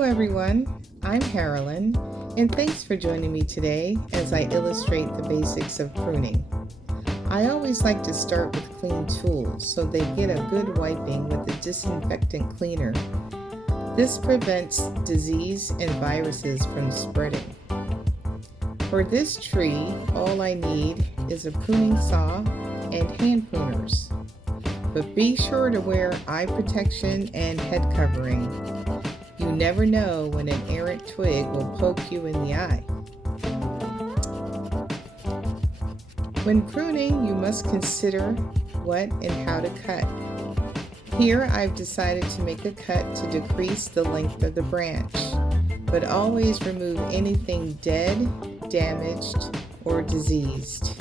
Hello everyone, I'm Carolyn, and thanks for joining me today as I illustrate the basics of pruning. I always like to start with clean tools so they get a good wiping with a disinfectant cleaner. This prevents disease and viruses from spreading. For this tree, all I need is a pruning saw and hand pruners. But be sure to wear eye protection and head covering. You never know when an errant twig will poke you in the eye. When pruning, you must consider what and how to cut. Here I've decided to make a cut to decrease the length of the branch, but always remove anything dead, damaged, or diseased.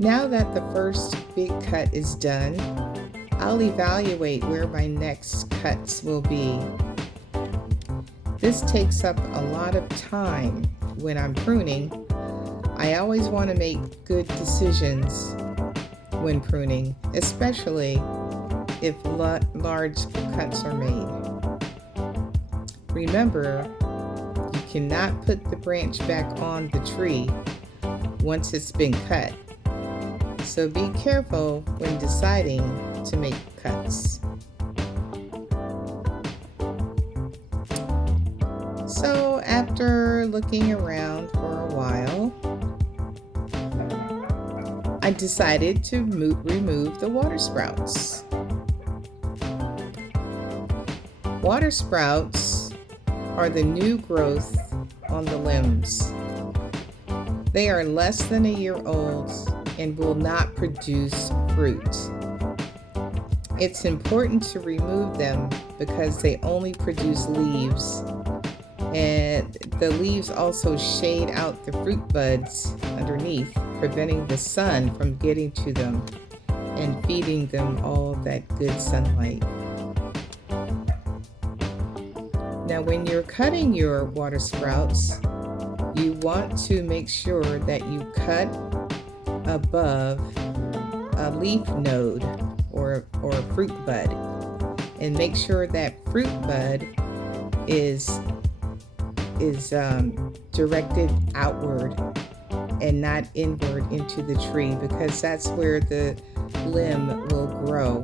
Now that the first big cut is done, I'll evaluate where my next cuts will be. This takes up a lot of time when I'm pruning. I always want to make good decisions when pruning, especially if large cuts are made. Remember, you cannot put the branch back on the tree once it's been cut. So be careful when deciding to make cuts. So after looking around for a while, I decided to remove the water sprouts. Water sprouts are the new growth on the limbs. They are less than a year old and will not produce fruit. It's important to remove them because they only produce leaves, and the leaves also shade out the fruit buds underneath, preventing the sun from getting to them and feeding them all that good sunlight. Now when you're cutting your water sprouts, you want to make sure that you cut above a leaf node or a fruit bud, and make sure that fruit bud is directed outward and not inward into the tree, because that's where the limb will grow.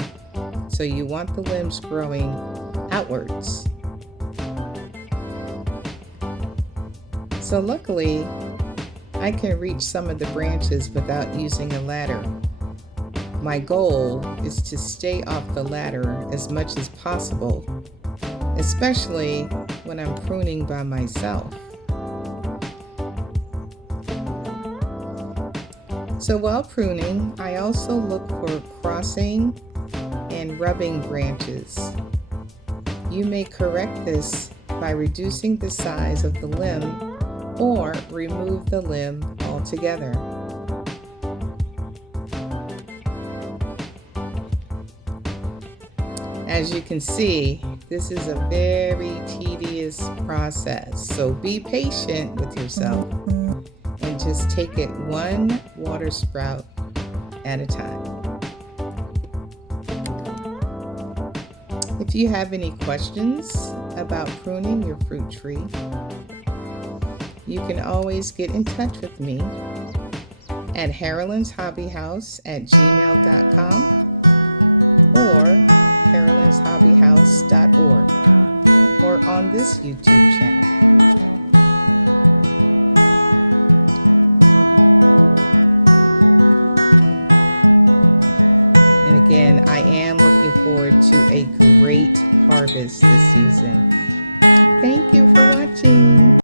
So you want the limbs growing outwards. So luckily, I can reach some of the branches without using a ladder. My goal is to stay off the ladder as much as possible, especially when I'm pruning by myself. So while pruning, I also look for crossing and rubbing branches. You may correct this by reducing the size of the limb or remove the limb altogether. As you can see, this is a very tedious process, so be patient with yourself and just take it one water sprout at a time. If you have any questions about pruning your fruit tree, you can always get in touch with me at harolynshobbyhouse@gmail.com.